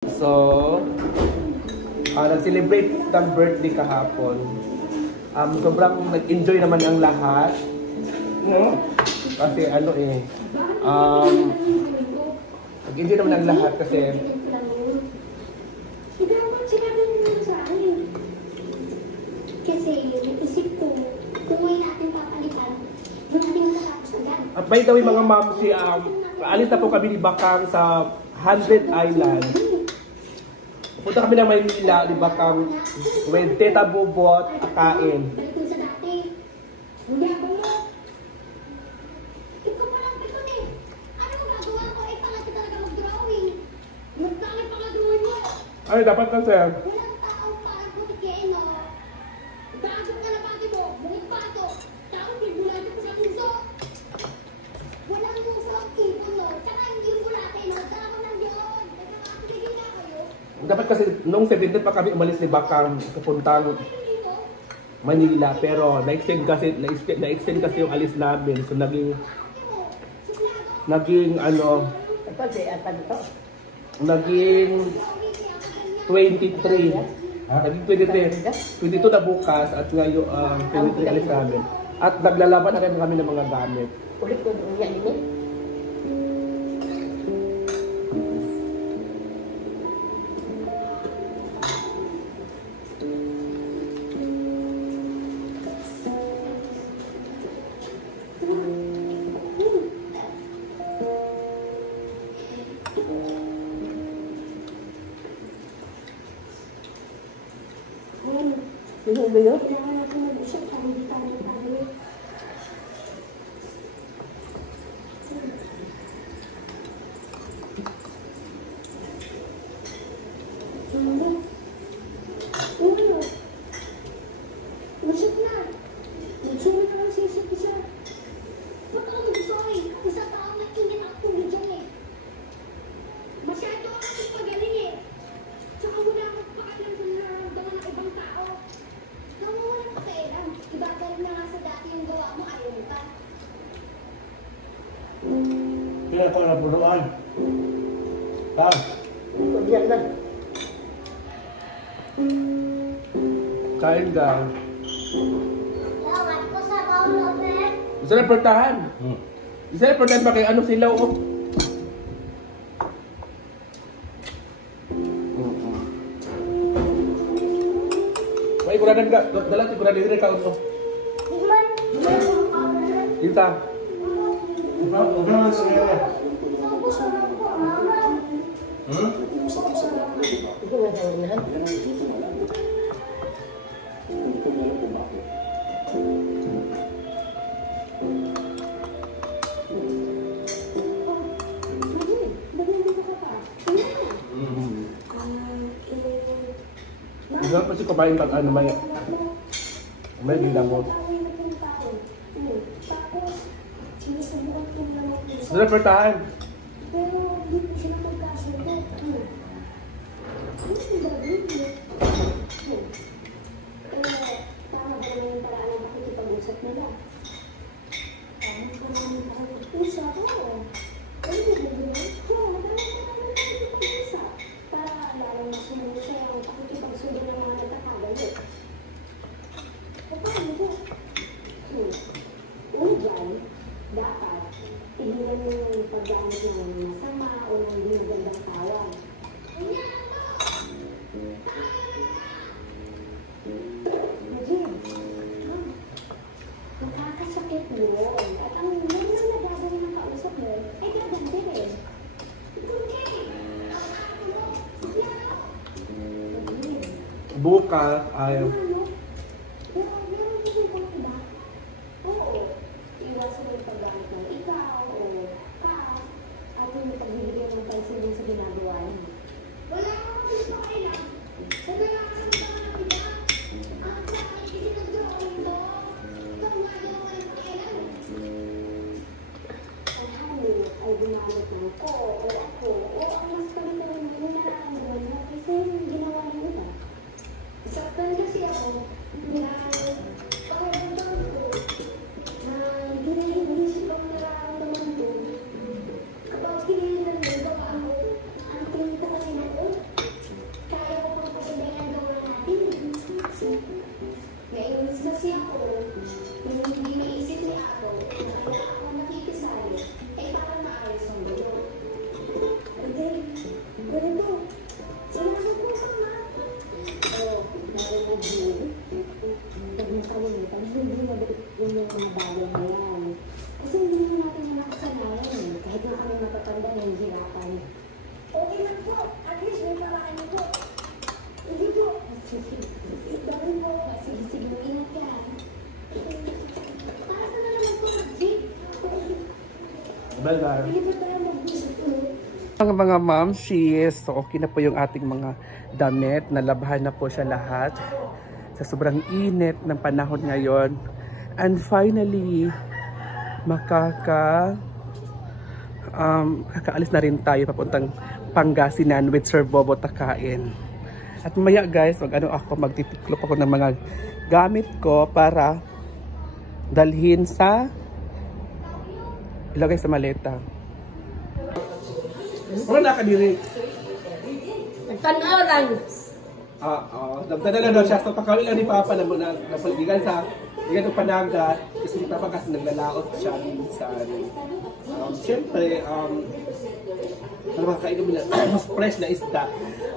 So, nag-celebrate ng birthday kahapon. Sobrang nag-enjoy naman ang lahat. Kasi nag-enjoy naman ang lahat kasi naisip ko, kung may natin papalitan, yung ating matapos agad. At by the way mga ma'am, alis na po kami ni Bakang sa 100 Island. Punta kami ng Maynila, di Bakang, with Teta Bubot, akain. Balik ko sa dati. Hindi ako mo. Ikaw palang pikon eh. Ano mo gagawa ko? Eh, pala ka talaga mag-drawing. Magkakit pa nga drawing mo. Ay, dapat kasi. Walang tao parang putikin, no? Gago ka na pati mo. Bungit pato. Tao, may bulate ko sa puso. Walang puso ang ipon, no? Tsaka hindi yung bulate, no? Dama lang yun. Nagkakapigil nga kayo. Dapat kasi, nung 17 pa kami umalis ni Bakang kapuntang Manila, pero na-extend kasi yung alis namin. So naging 23 22 na bukas at ngayon 23 alis namin. At naglalaban na rin kami ng mga gamit. Ulit ko yan ini. Ano ba yun? Kailangan natin mag-usap para hindi tayo tayo. Usap na. Nagsulit na lang sa isip isa. Ba't ako mag-sorry? Isa tao na ingin ako dyan eh. Masyado ako kasi pagaling eh. Tsaka wala akong pakialam kung nararamdaman ng ibang tao. Nawawalan ka kailan. Ibabalik na nga sa dati yung gawa mo, ayaw mo pa. Kaya ko na punuan. Pag. Yan na. Kain ka. Lawat ko sa bawang open. Isa na portahan. Isa na portahan pa kay ano silaw oh. May kuradan ka. Dalat kuradan din ka oh. Iman. Isa. Huwag naman sa ngayon. Ito nga sa unahan. Isa pa si kumain pag ano may ginamot. Isa na portahan. Pero hindi po sila magkasundo. Tama ba naman yung paraan ng pakikipag-usap nila? Tama ba naman yung pakikipag-usap? Oo. Pwede ba yun? Oo, madami naman pakikipag-usap. Para lalong masunod siya ang pakikipag-sundo ng mga nagkakagalit. O paano po? Una dyan, dapat tigilan mo yung paggamit ng masama o ng hindi magandang tawag. Najib, nakakasakit yun. At ang normal na gagawin ng kausap mo, ay gaganti rin. Bukas ayaw. Pero meron din ko ba? Oo. Iwasan mo yung paggamit ng ikaw o ka at yung pagbibigyan ng pansin sa ginagawa niyo. Wala akong gusto kailan. Sabi nga ka sa mga iba. Ang sa akin isinag-drawing mo. Ikaw nga yung walang kailan. Ang halo ay gumamit ng ko o ako o ang mas palitan mo yung nararamdaman mo kasi yung ginawa ng iba. Saktan kasi ako. Pag nasawa mo, pag hindi mabalik yung mga bagay na yan. Kasi hindi naman natin na nakasanayan. Kahit na kami matatanda na yung hirapan. Okay lang po. At least may paraan niyo po. Hindi po. Dahil po. Sige, ingat ka. Para sa na naman po, Jig. Bye-bye. Hindi po tayo mag-visit ulit. Mga mamsis, so okay na po yung ating mga damit. Nalabahan na po siya lahat sa sobrang init ng panahon ngayon. And finally, kakaalis na rin tayo papuntang Pangasinan with Sir Bobo Takain. At maya guys, magtitiklop ako ng mga gamit ko para dalhin sa ilagay sa maleta. Wala na kadiri. Nagtanaw lang. Nagtanaw lang daw siya. So pakawin lang ni Papa na napaligigan sa ganitong panagat. Kasi ni Papa kasi naglalaot siya minsan. Siyempre, para makakainom nila mas fresh na isda.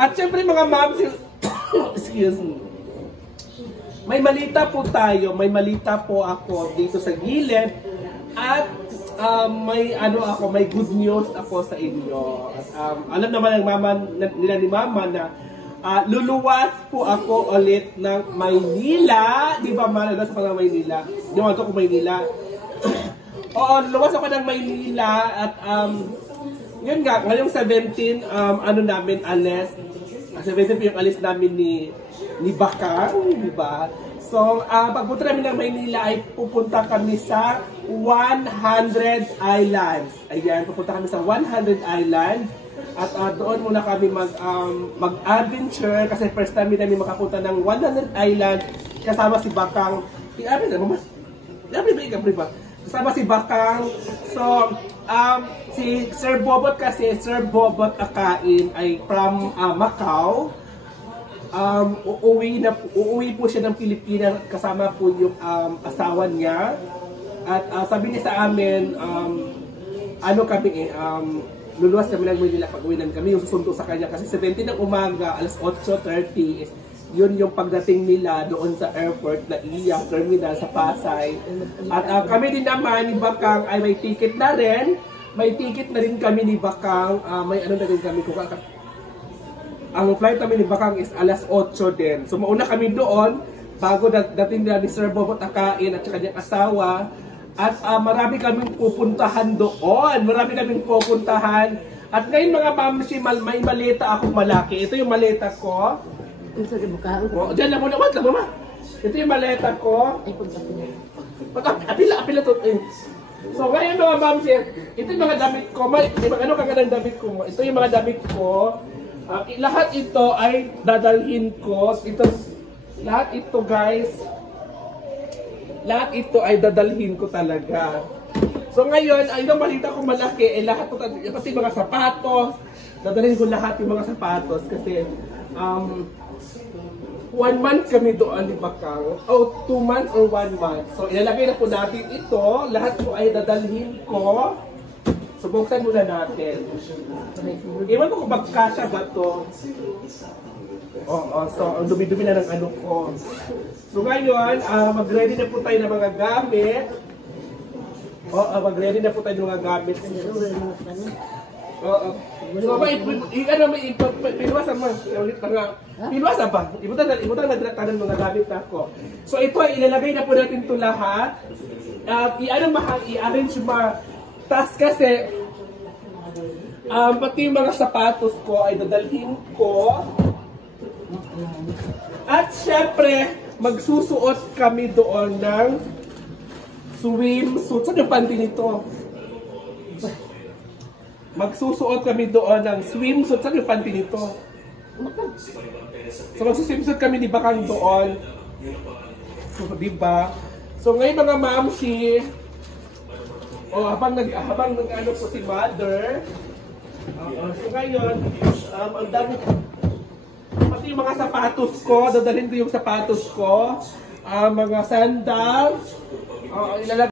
At siyempre mga moms, excuse me. May malita po tayo. May malita po ako dito sa gilid. At may good news ako sa inyo. At, alam naman ng mama nila ni Mama na luluwas po ako ulit ng Maynila. Di ba malalas ako ng Maynila? Di ba ito ko Maynila? Oo, luluwas ako ng Maynila at yun nga, ngayong 17, namin alis. 17 po yung alis namin ni Bakang, di ba? So, pagpunta namin ng Maynila ay pupunta kami sa 100 Islands. Ayan, pupunta kami sa 100 Islands. At doon muna kami mag-adventure kasi first time namin makapunta ng 100 Islands kasama si Bakang. Kasama si Bakang. So, si Sir Bobot kasi, Sir Bobot Takain ay from Macau. Uuwi po siya ng Pilipinas kasama po yung asawa niya. At sabi niya sa amin, luluwas kami ng Manila pag-uwi namin kami, yung susundo sa kanya kasi 17 ng umaga, alas 8:30 is yun yung pagdating nila doon sa airport na Iya Terminal sa Pasay. At kami din naman ni Bakang ay may ticket na rin. May ticket na rin kami ni Bakang. May na rin kami kung ang flight namin ni Bakang is alas 8 din. So mauna kami doon bago dating nila ni Sir Bobo Takain at saka niyang asawa. At marami kaming pupuntahan doon. Marami kaming pupuntahan. At ngayon mga mamsi, may maleta akong malaki. Ito yung maleta ko. Isa rin bukaan. Diyan lang muna. Wait lang mama. Ito yung maleta ko. Ay, pagkakina. Apila to. So ngayon mga mamsi, ito yung mga damit ko. Ano kagandang damit ko? Ito yung mga damit ko. Lahat ito ay dadalhin ko. Lahat ito guys. Lahat ito ay dadalhin ko talaga. So ngayon, ay yung malita ko malaki, lahat ito, pati mga sapatos, dadalhin ko lahat yung mga sapatos kasi 1 month kami doon ni Bakang. 2 months or 1 month. So ilalagay na po natin ito, lahat po ay dadalhin ko. So buksan muna natin. Iwan ko kung magkasya ba ito. So ang dumi-dumi na ng ano ko. So ngayon, mag-ready na po tayo ng mga gamit. Mag-ready na po tayo ng mga gamit. So pinuwasan mo. Pinuwasan pa. Ibutang nagdraktanan ng mga gamit na ako. So ito ay ilalagay na po natin ito lahat. I-arrange mga task kasi pati yung mga sapatos ko ay dadalhin ko. At syempre, magsusuot kami doon ng swimsuit. Saan yung panty nito? Magsusuot kami doon ng swimsuit. Saan yung panty nito? So magsuswimsuit kami ni Bakang doon. So, diba? So ngayon mga mamsi, habang nag-ano po si Mother, so ngayon, ang dami, pati yung mga sapatos ko, dadalhin ko yung sapatos ko, mga sandals, ilalagay